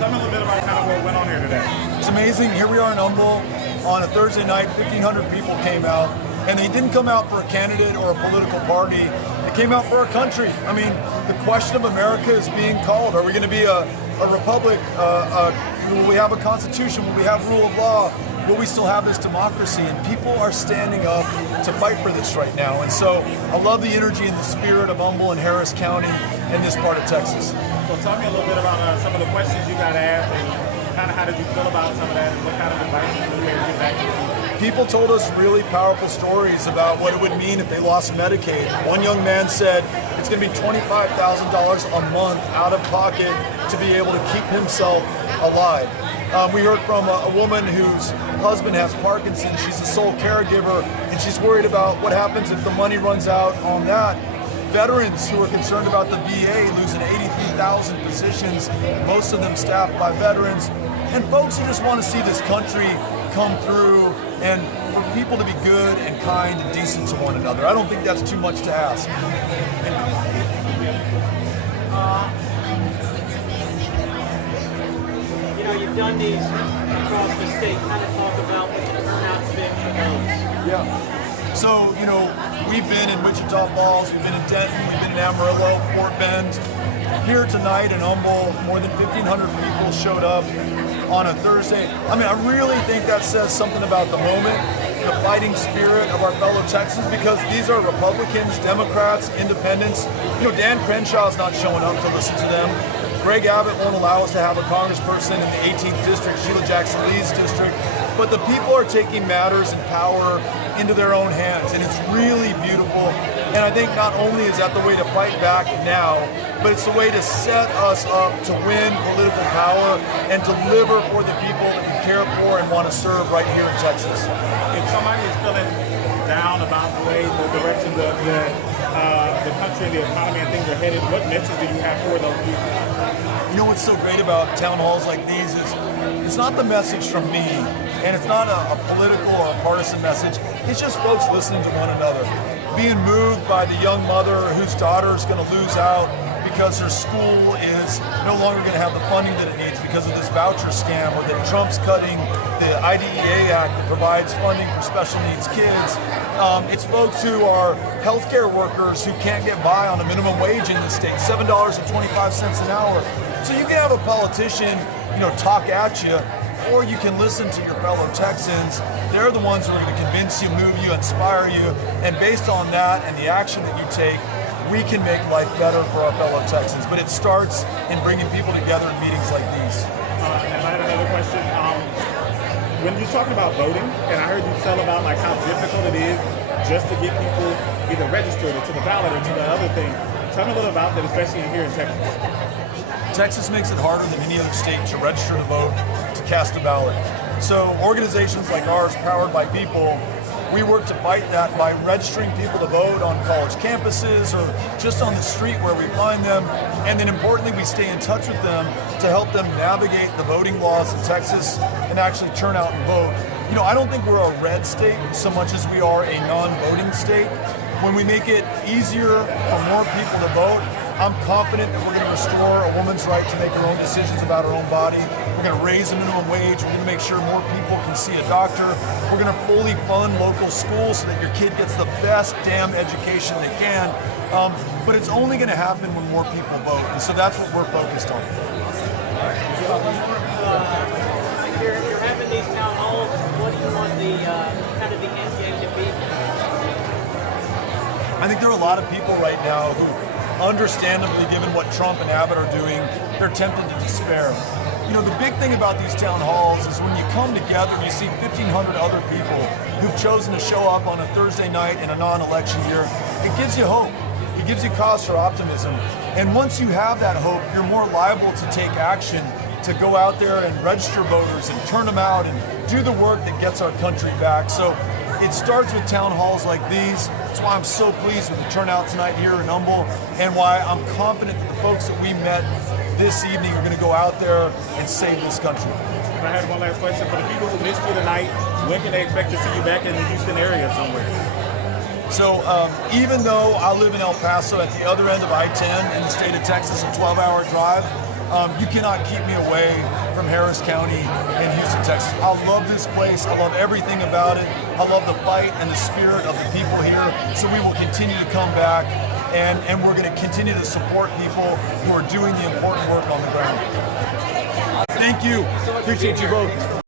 Tell me a little bit about kind of what went on here today. It's amazing. Here we are in Humble on a Thursday night. 1,500 people came out, and they didn't come out for a candidate or a political party. They came out for our country. I mean, the question of America is being called. Are we going to be a republic? Will we have a constitution? Will we have rule of law? Will we still have this democracy? And people are standing up to fight for this right now. And so I love the energy and the spirit of Humble and Harris County in this part of Texas. So tell me a little bit about some of the questions you got asked and kind of how did you feel about some of that and what kind of advice you were to get back to people? People told us really powerful stories about what it would mean if they lost Medicaid. One young man said it's going to be $25,000 a month out of pocket to be able to keep himself alive. We heard from a woman whose husband has Parkinson's. She's a sole caregiver, and she's worried about what happens if the money runs out on that. Veterans who are concerned about the VA losing 83,000 positions, most of them staffed by veterans, and folks who just want to see this country come through and for people to be good and kind and decent to one another. I don't think that's too much to ask. You know, you've done these across the state. Kind of talk about what the turnout's been for those. Yeah. So, you know, we've been in Wichita Falls, we've been in Denton, we've been in Amarillo, Fort Bend. Here tonight in Humble, more than 1,500 people showed up on a Thursday. I mean, I really think that says something about the moment, the fighting spirit of our fellow Texans, because these are Republicans, Democrats, Independents. You know, Dan Crenshaw's not showing up to listen to them. Greg Abbott won't allow us to have a congressperson in the 18th district, Sheila Jackson Lee's district. But the people are taking matters and power into their own hands, and it's really beautiful. And I think not only is that the way to fight back now, but it's the way to set us up to win political power and deliver for the people that we care for and want to serve right here in Texas. If somebody is feeling down about the way the direction the country and the economy and things are headed, what message do you have for those people? You know what's so great about town halls like these is it's not the message from me, and it's not a political or a partisan message. It's just folks listening to one another, being moved by the young mother whose daughter is going to lose out because her school is no longer going to have the funding that it needs because of this voucher scam, or that Trump's cutting the IDEA Act that provides funding for special needs kids. It's folks who are healthcare workers who can't get by on a minimum wage in this state, $7.25 an hour. So you can have a politician, you know, talk at you, or you can listen to your fellow Texans. They're the ones who are going to convince you, move you, inspire you, and based on that and the action that you take, we can make life better for our fellow Texans. But it starts in bringing people together in meetings like these. And I had another question. When you're talking about voting, and I heard you tell about like how difficult it is just to get people either registered or to the ballot or to the other thing. Tell me a little about that, especially here in Texas. Texas makes it harder than any other state to register to vote, to cast a ballot. So organizations like ours, powered by people, we work to fight that by registering people to vote on college campuses or just on the street where we find them. And then importantly, we stay in touch with them to help them navigate the voting laws in Texas and actually turn out and vote. You know, I don't think we're a red state so much as we are a non-voting state. When we make it easier for more people to vote, I'm confident that we're going to restore a woman's right to make her own decisions about her own body. We're going to raise the minimum wage. We're going to make sure more people can see a doctor. We're going to fully fund local schools so that your kid gets the best damn education they can. But it's only going to happen when more people vote. And so that's what we're focused on. You're having these town halls. What do you want the kind of the end game to be? I think there are a lot of people right now who, understandably, given what Trump and Abbott are doing, they're tempted to despair. You know, the big thing about these town halls is when you come together and you see 1,500 other people who've chosen to show up on a Thursday night in a non-election year, it gives you hope. It gives you cause for optimism. And once you have that hope, you're more liable to take action, to go out there and register voters and turn them out and do the work that gets our country back. So it starts with town halls like these. That's why I'm so pleased with the turnout tonight here in Humble, and why I'm confident that the folks that we met this evening are going to go out there and save this country. I had one last question. For the people who missed you tonight, when can they expect to see you back in the Houston area somewhere? So even though I live in El Paso at the other end of I-10 in the state of Texas, a 12-hour drive, you cannot keep me away from Harris County in Houston, Texas. I love this place. I love everything about it. I love the fight and the spirit of the people here. So we will continue to come back, and we're going to continue to support people who are doing the important work on the ground. Thank you. Appreciate you both.